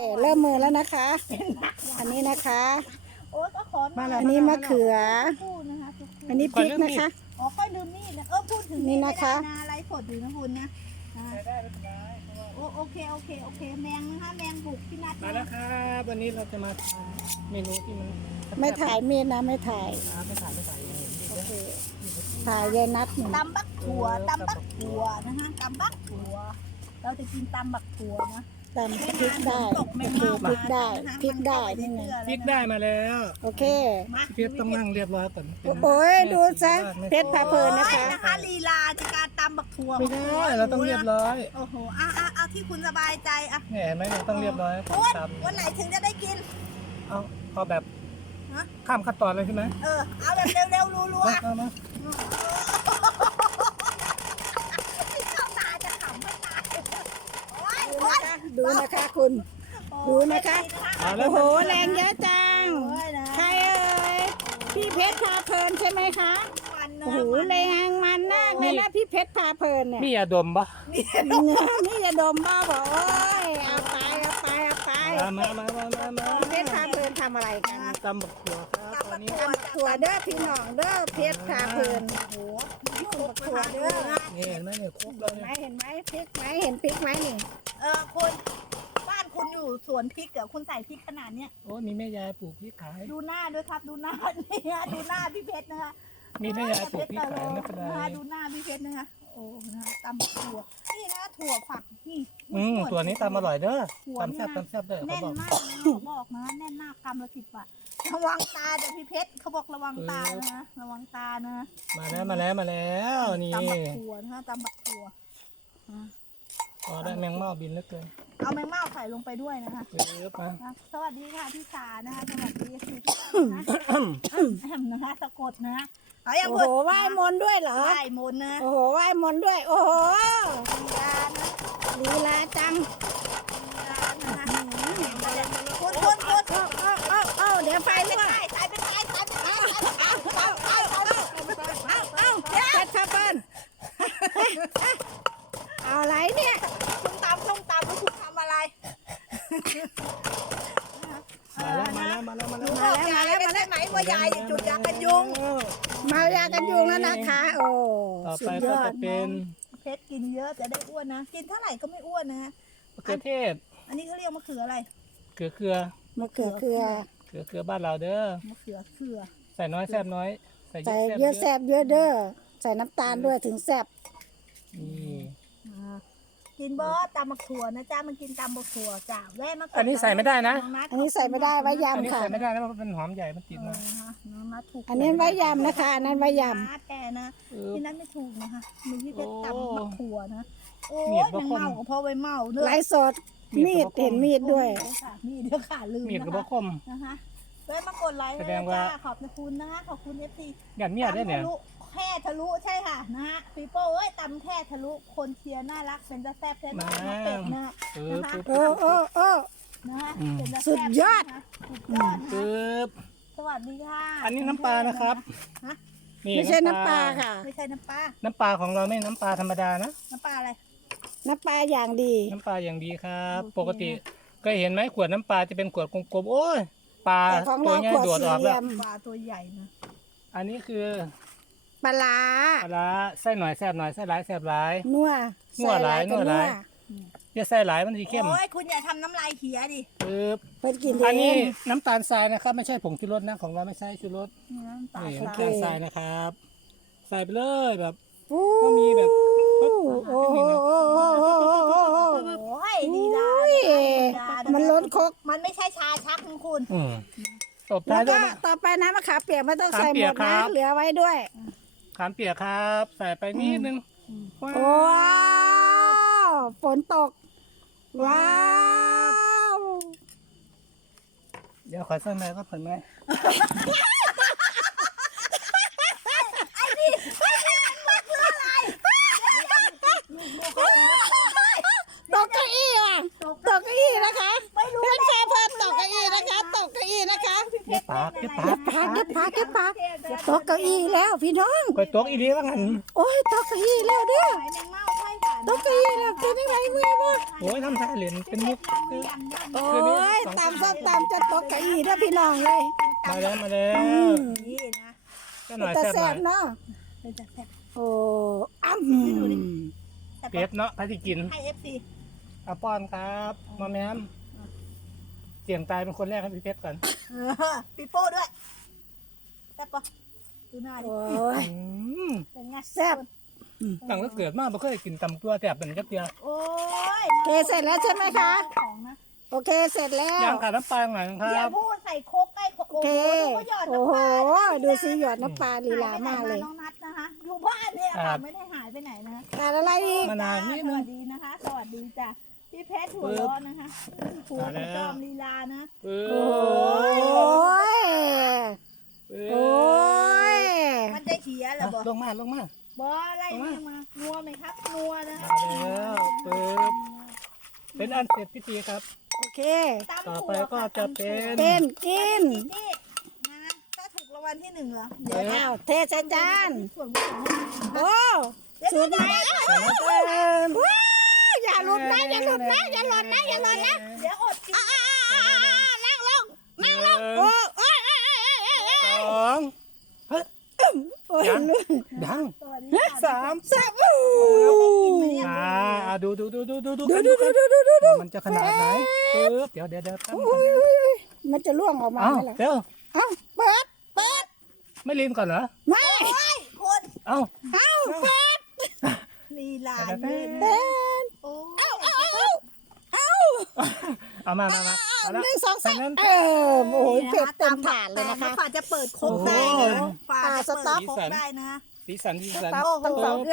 เริ่มมือแล้วนะคะ อันนี้นะคะโอ้ก็ขออันนี้มะเขือพูดนะคะทุกคนอันนี้พริกนะคะอ๋อค่อยลืมนี่นะพูดถึงนี่นะคะไม่ได้ไลฟ์สดอยู่นะคุณนะโอเคแมงนะคะแมงบุกพี่นัทมาแล้วครับวันนี้เราจะมาทำเมนูที่มันไม่ถ่ายมีดนะไม่ถ่ายไม่ถ่ายโอเคถ่ายยายนัดหนึ่งตำบักถั่วนะคะตำบักถั่วเราจะกินตำบักถั่วนะตำพริกได้โอเคพริกได้พริกได้นี่ไงพริกได้มาแล้วโอเคพี่เพชรต้องนั่งเรียบร้อยก่อนโอ้ยดูซะเพชรพาเพลินนะคะนะคะลีลาจากการตำบักถั่วไม่ได้เราต้องเรียบร้อยโอ้โหเอาที่คุณสบายใจอ่ะเนี่ยเห็นไหมเราต้องเรียบร้อยคุณทวันไหนถึงจะได้กินำเอาแบบข้ามขั้นตอนเลยใช่ไหมเอาแบบเร็วๆรัวๆมาเข้าตาจะขำไม่ตายโอ้ยดูนะคะคุณดูนะคะเอาแล้โอ้วโหแรงเยอะจังใครเอ่ยพี่เพชรพาเพลินใช่ไหมคะโอ้โหแรงมันมากเลยนะพี่เพชรพาเพลินเนี่ยมียาดมปะนี่จะดมบ้าบอกโอ้ยเอาไปมาพี่เพชรพาเพลินทำอะไรกันตำบักถั่วครับตอนนี้ทำถั่วเด้อพี่น้องเด้อเพชรพาเพลินโอ้โหถั่วเด้อนี่เห็นไหมเนี่ยครบแล้วเนี่ยเห็นไหมพริกไหมเห็นพริกไหมนี่คุณบ้านคุณอยู่สวนพริกเหรอคุณใส่พริกขนาดเนี้ยโอ้มีแม่ยายปลูกพริกขายดูหน้าด้วยครับดูหน้าเนี่ยดูหน้าพี่เพชรนะคะมีแม่ยายปลูกพริกขายไม่เป็นไรดูหน้าพี่เพชรนะคะโอ้นะตำถั่วนี่นะถั่วฝักนี่ตัวนี้ตำอร่อยเด้อถั่วตำแซ่บเด้อเขาแน่นบอกมากนะบอกนะแน่นมากกำละ10 บาทระวังตาเดี๋ยวพี่เพชรเขาบอกระวังตานะระวังตานะมาแล้วนี่ตำบักถั่วนะคะตำบักถั่วพอได้แมงเม่าบินแล้วเกินเอาแมงเม่าใส่ลงไปด้วยนะคะเยอะมาสวัสดีค่ะพี่สานะคะสวัสดีพี่นะนะคะสะกดนะเอาอย่างโอ้พูดโหไหว้มนต์ด้วยเหรอไหว้มนต์นะโอ้โหไหว้มนต์ด้วยโอ้โหลีลานะลีลาจังลีลานะคะคุณเอ้าเดี๋ยวไฟไปรั่วไม่ได้ไปไม่ได้ไปไม่ได้เพชรพาเพลินเอาอะไรเนี่ยคุณตำแล้วคุณทำอะไรมาแล้วมาได้ไหมว่ายายจุดยากันยุงเมายากันยุงแล้วนะคะ โอ้ต่อสุไปดยก็อจะดเป็นเพชรกินเยอะจะได้อ้วนนะกินเท่าไหร่ก็ไม่อ้วนนะมะเขือเทศอันนี้เขาเรียกมะเขืออะไรเกลือเกลือมะเขือเขือเกลือเกลือบ้านเราเด้อมะเขือเขือใส่น้อยแซ่บน้อยใส่ใส่เยเยอะอะแซ่แซ่บบเยอะเด้อใส่น้ำตาลด้วยถึงแซ่บนี่กินบอสตำมะถั่วนะจ้ามันกินตำมะถั่วจ้าแว่มาอันนี้ใส่ไม่ได้นะอันนี้ใส่ไม่ได้ไว้อันนี้ยำค่ะใส่ไม่ได้นะเพราะเป็นหอมใหญ่มันติดมาน้องนัทถูกอันนี้ไว้ยำนะคะ อันนั้นไว้ยแกนะพี่นัทไม่ถูกนะคะมือพี่เพชรตำมะถั่วนะโอ้มียดบ่มันคมเมาก็เพราะไว้เมาเนื้ำไร้สดมีดเห็นมีดด้วยมีดเด้อค่ะลืมมีดกับบ่คมนะคะแวะมากดไลค์แสดงว่าขอบคุณนะคะขอบคุณ FC หยันเมียได้เนี่ยแค่ทะลุใช่ค่ะนะฮะปีโป้เอ้ยตำแค่ทะลุคนเชียร์น่ารักเป็นจะแซ่บแท้ๆมาเป็ดนะปึ๊บโอ้โอ้นะฮะอืมเป็นจะสุแซ่ดบยอดนะคะสุดยอดนะปึ๊บสวัสดีค่ะอันนี้น้ำปลานะครับฮะนี่ไม่ใช่น้ำปลาค่ะไม่ใช่น้ำปลาน้ำปลาของเราไม่น้ำปลาธรรมดานะน้ำปลาอะไรน้ำปลาอย่างดีน้ำปลาอย่างดีครับโอเคปกติเคยเห็นไหมขวดน้ำปลาจะเป็นขวดกลมๆโอ้ยปลาแต่ของตัวเราใหญ่ขวดโดดสี่ออกเหลี่แล้ยว มปลาตัวใหญ่นะอันนี้คือปลาร้าปลาร้าไส้หน่อยแซ่บหน่อยไส้หลายแซ่บหลายนัวนัวหลายใส่นัวหลาย อย่าใส่หลายมันจะเข้มโอ้ยคุณอย่าทำน้ำลายเขียดิปึ๊บเพิ่นกินเออันนี้งน้ำตาลทรายนะครับไม่ใช่ผงชูรสนะของเราไม่ใช่ชูรสน้ำตาลนี่ทราน้ำตาย ลทรายนะครับ ใส่ไปเลยแบบโอ้ก็มีแบบโอ้โหโอ้โหโอ้โหโอ้ยดีดามันล้นครกมันไม่ใช่ชาชักของคุณตบแล้ท้ายว ด้วก็ยนะต่อไปน้ำมะขามเปียกไม่ต้องใส่หมดครันะบเหลือไว้ด้วยขามเปียกครับ ใส่ไปนิดนึงว้าวว้าวฝนตก ว้าวเดี๋ยวขอเส้นในก็ผลไหมตกเก้าอี้ว่ะตกเก้าอี้นะคะเพื่อนแฟนเพิ่มตกเก้าอี้นะคะตกเก้าอี้นะคะเก็บปากเก็บปากเก็บผักตกเก้าอี้แล้วพี่น้องก๋วยตกอีดีว่างั้นโอ้ยตกเก้าอี้แล้วเด้อแมงเม่าใช่ค่ะตกเก้าอี้แล้วเป็นยังไงเมื่อยบ่โอ้ยทำท่าเหรียญเป็นมุกคือโอ้คืนนี้ตำส้มตำจะตกเก้าอี้เด้อพี่น้องเลยมาแล้วมาแล้วนี่นะก็หน่อยแต่แซ่บหแซ่น่อบ ยเนาะเป็นจะแซ่บโอ้อ้ำเผ็ดเนาะถ้าที่กินให้ FC เอาป้อนครับมาแมมเสี่ยงตายเป็นคนแรกให้พี่เพชรก่อนปีโป้ด้วยแซ่บปะดูหน้าดิโอ้ยอืมเป็นไงแซ่บตั้งแต่เกิดมาไม่เคยกินตำตัวแซ่บเป็นจักเดียวโอ้ยเทเสร็จแล้วใช่ไหมคะของนะโอเคเสร็จแล้วย่างขาดน้ำปลาหน่อยคอย่ารับพูดใส่โคกใกล้โคกโอเคโอ้โอ้โหโหดูดูสิหยอดน้ำปลาลีลามากเลยน้องนัทนะคะอยู่บ้านเนี่ยค่ะไม่ได้หายไปไหนนะขาดอะไรอีกมะนาวนิดสนึวังสดีนะคะ สวัสดีจ้ะพี่เพชรหัวร้อนนะคะหัวของจอมลีลานะปึ๊บโอ้ยปึ๊บโอ้ยมันจะเขียเหรอบอกลงมาลงมาบออะไรเนี่ยมานัวไหมครับนัวนะมาแล้วปึ๊บ เป็นอันเสร็จพิธีครับโอเคต่อไปก็จะเป็นเป็นกินนี่นะก็ถูกรางวัลที่หนึ่งเหรอเดี๋ยวอ้าวเทใส่จานส่วนผสมโอ้สูตรใหม่ว้าวอย่าหลุดนะอย่าหลุดนะอย่าหล่นนะอย่าหล่นนะเดี๋ยวอดกินนั่งลงหนึ่งโอ้ยสองโอ้ยยังลุงดังสวัสดีค่ะสามแซ่บอู้ดูดูมันจะขนาดไหนปึ๊บเดี๋ยวแป๊บโอ้ยมันจะล่วงออกมาเอ้าไหมล่ะเดี๋ยวเอ้าเปิดเปิดไม่ลืมก่อนเหรอไม่คนเอ้าเอ้าเปิดลีลาเล่นเปิดโอ้เอ้าเอ้าเอ้าเอามาเอาเอาละหนึ่งสองสามนั้นโอ้ยเผ็ดเต็มถาดเลยนะคะฝาจะเปิดโคกได้นะฝาจะเปิดโคกได้นะสีสันต้องสอง